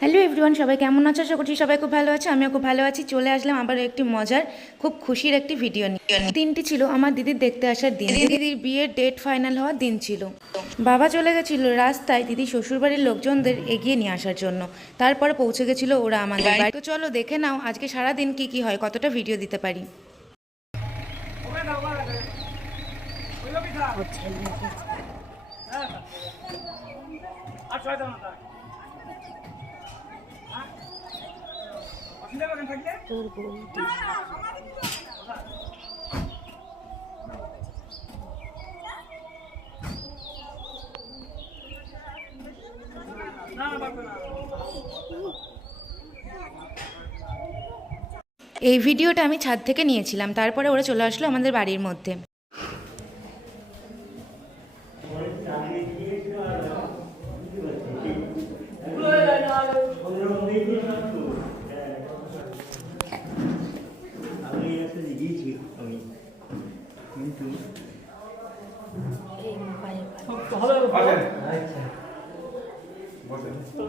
Hello everyone সবাই কেমন আছো? আশা করছি সবাই খুব ভালো আছে আমিও খুব ভালো আছি। চলে আসলাম আবার একটি মজার খুব খুশির একটি ভিডিও নিয়ে। দিনটি ছিল আমার দিদির দেখতে আসার দিন। দিদির বিয়ের ডেট ফাইনাল হওয়ার দিন ছিল। বাবা চলে গেছিল রাস্তায় দিদি শ্বশুরবাড়ির লোকজনদের এগিয়ে নিয়ে আসার জন্য। তারপরে পৌঁছে গেছিল ওরা আমাদের বাড়ি। তো চলো দেখে নাও আজকে সারা দিন কি কি হয় কতটা ভিডিও দিতে পারি। এই ভিডিওটা আমি ছাদ থেকে নিয়েছিলাম তারপরে ওরা চলে আসলো আমাদের বাড়ির মধ্যে আমি আসলে গিয়েছি আমি কিন্তু আচ্ছা বসে থাকলে ও বাবা, ওই ইয়েকে নিয়ে আসো ড্রাইভার দাদাকে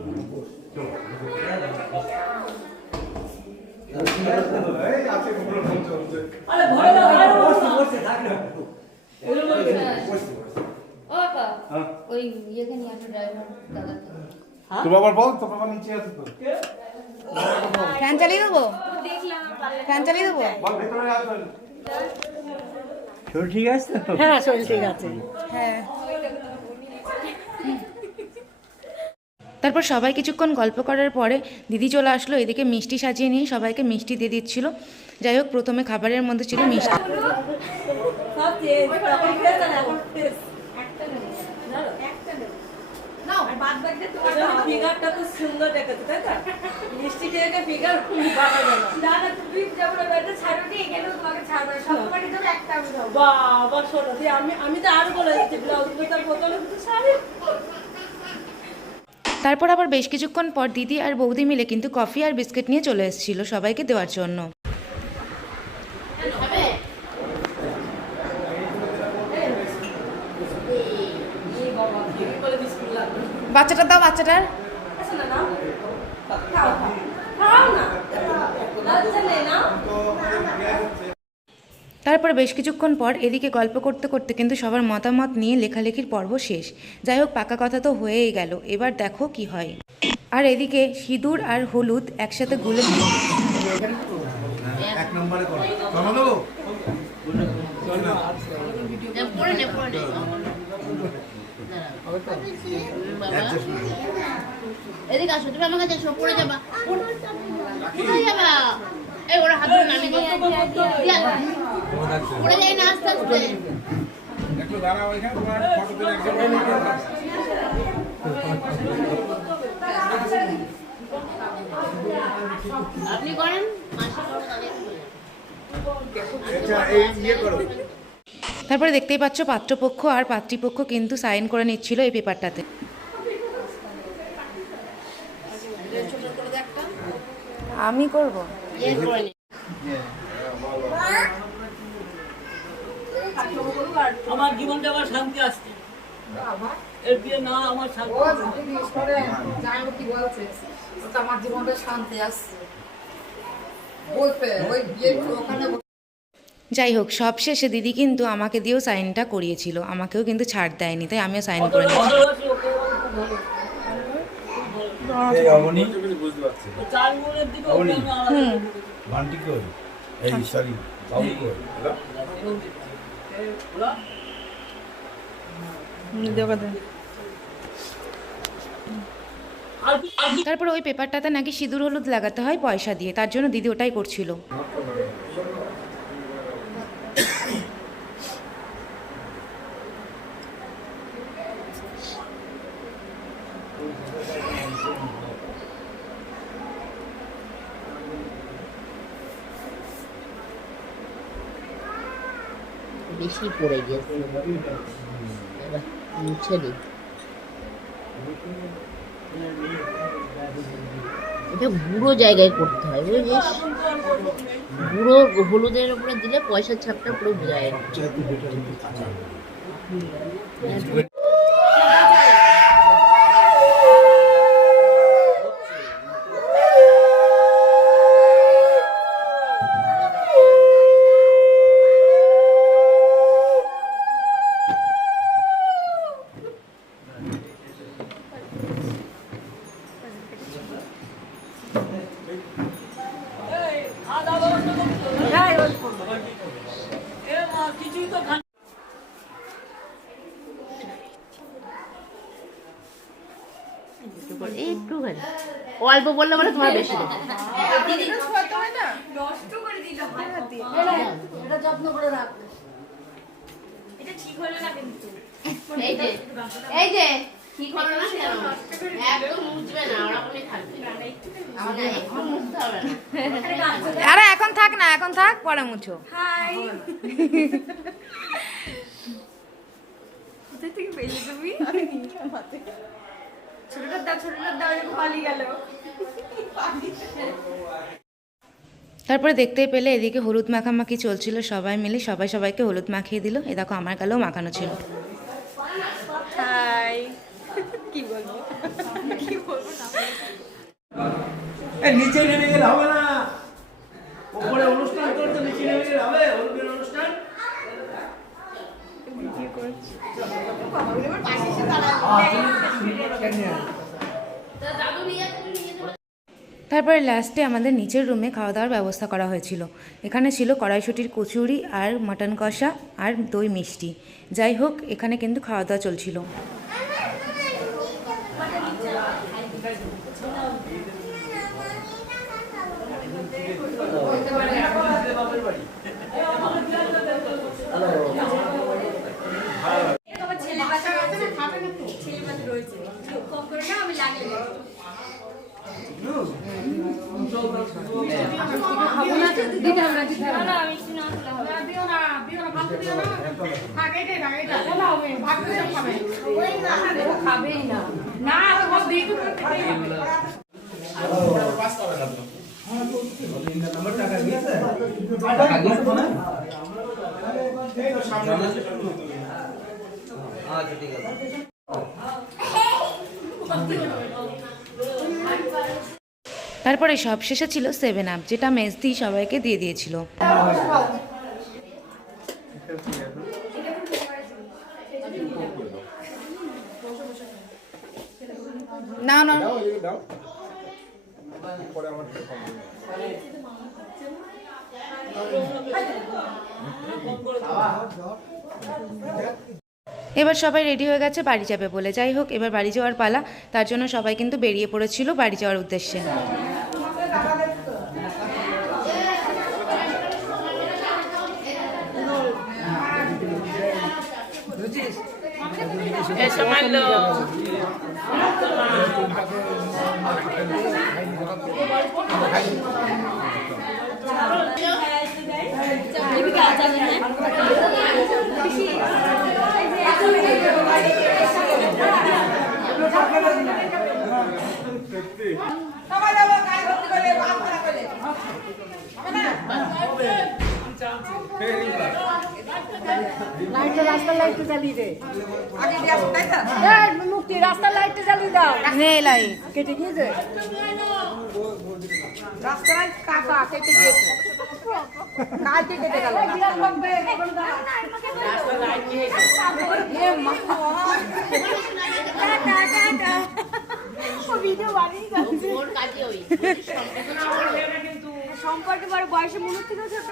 তো বাবার বল তো বাবা নিচে আছে তো। ফ্যান চালিয়ে দেবো? ফ্যান চালিয়ে দেবো? শরীর ঠিক আছে তো? হ্যাঁ শরীর ঠিক আছে। হ্যাঁ। তারপর সবাই কিছুক্ষণ গল্প করার পরে দিদি চলে আসলো, এদিকে মিষ্টি সাজিয়ে নিয়ে সবাইকে মিষ্টি দিয়ে দিচ্ছিল। যাই হোক, প্রথমে খাবারের মধ্যে ছিল মিষ্টি। আমি তো আরও বলে দিচ্ছি, ব্লাউজ শাড়ি। তারপর আবার বেশ কিছুক্ষণ পর দিদি আর বৌদি মিলে কিন্তু কফি আর বিস্কিট নিয়ে চলে এসেছিল সবাইকে দেওয়ার জন্য। বাচ্চাটার দাও, বাচ্চাটার। না? তারপরে বেশ কিছুক্ষণ পর এদিকে গল্প করতে করতে কিন্তু সবার মতামত নিয়ে লেখালেখির পর্ব শেষ। যাই হোক পাকা কথা তো হয়েই গেল। এবার দেখো কি হয়। আর এদিকে সিঁদুর আর হলুদ একসাথে গুলে এক নম্বরে করো চলো দেবো পড়ে নে পড়ে নে এদিকে আসো তুমি আমার কাছে এসো পড়ে যাবা। পড়ে যাবা। এই ওরা হাত নামিয়ে দিয়ে দিয়া। পড়ে যাই না আস্তে আস্তে একটু দাঁড়াও এখানে তোমার ফটো তুলে একজন আপনি করেন মাসি করে তাহলে আচ্ছা এই ইয়ে করো তারপরে দেখতেই পাচ্ছ পাত্রপক্ষ আর পাত্রীপক্ষ কিন্তু সাইন করে নিচ্ছিল এই পেপারটাতে। আমি করব ইয়ে করে নে। আমার জীবনটা আবার শান্তি আসছে। এর বিয়ে না আমার শান্তি ও জিজ্ঞেস করে জানো কি বলছে। আমার জীবনটা শান্তি আসছে। বলতে ওই বিয়ে ওখানে যাই হোক সব শেষে দিদি কিন্তু আমাকে দিয়েও সাইনটা করিয়েছিল। আমাকেও কিন্তু ছাড় দেয়নি তাই আমিও সাইন করে নিয়েছি। তারপর ওই পেপারটাতে নাকি সিঁদুর হলুদ লাগাতে হয় পয়সা দিয়ে, তার জন্য দিদি ওটাই করছিল। বেশি পড়ে গেছে মুছে দিই এটা বুড়ো জায়গায় করতে হয় বুঝেছিস? বুড়ো হলুদের উপরে দিলে পয়সার ছাপটা পুরো বোঝা যায় অল্প বললে মানে তোমার বেশি দেবে এটা যত্ন করে রাখ এই যে এই যে না একদম মুছবে না ওরকমই থাকবে না, একটু মুছতে হবে না। আরে এখন থাক না এখন থাক পরে মুছো। হাই। থেকে পেলে তুমি? ছোটটার দাও ছোটটার দাও এরকম পালিয়ে গেল। তারপরে দেখতে পেলে এদিকে হলুদ মাখামাখি চলছিল সবাই মিলে সবাই সবাইকে হলুদ মাখিয়ে দিল। এ দেখো আমার গালেও মাখানো ছিল। হাই। কি বলব? কি বলব নিচে নেমে গেলে হবে না ওপরে অনুষ্ঠান করতে নিচে নেমে গেলে হবে হলুদের অনুষ্ঠান তারপরে লাস্টে আমাদের নিচের রুমে খাওয়া দাওয়ার ব্যবস্থা করা হয়েছিল। এখানে ছিল কড়াইশুটির কচুরি আর মাটন কষা আর দই মিষ্টি। যাই হোক, এখানে কিন্তু খাওয়া দাওয়া চলছিল ছেলে আছে না? খাবে না তো ছেলে বাচ্চা রয়েছে কম না আমি লাগিয়ে দেবো আচ্ছা ঠিক আছে তারপরে সব শেষে ছিল সেভেন আপ যেটা মেজদি সবাইকে দিয়ে দিয়েছিল। না না পরে এবার সবাই রেডি হয়ে গেছে, বাড়ি যাবে বলে। যাই হোক, এবার বাড়ি যাওয়ার পালা। তার জন্য সবাই কিন্তু বেরিয়ে পড়েছিল বাড়ি যাওয়ার উদ্দেশ্যে। মুক্তি রাস্তার লাইটটা জ্বালিয়ে দাও। নে লাইট কেটে গিয়েছে। রাস্তায় কাটা কেটে গিয়েছে। সম্পর্কে বড় বয়সে মনে থেকে ছোট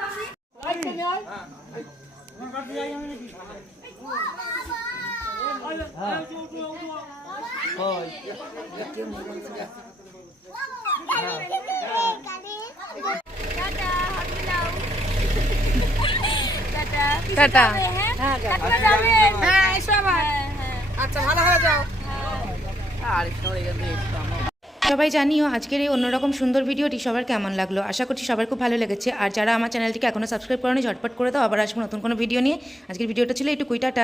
টাটা। হ্যাঁ এসো আবার। আচ্ছা ভালো হয়ে যাও। সবাই জানিও আজকের এই অন্যরকম সুন্দর ভিডিওটি সবার কেমন লাগল? আশা করছি সবার খুব ভালো লেগেছে। আর যারা আমার চ্যানেলটিকে এখনও সাবস্ক্রাইব করেনি ঝটপট করে দাও। আবার আসব নতুন কোনো ভিডিও নিয়ে। আজকের ভিডিওটা ছিল একটু কুইটাটা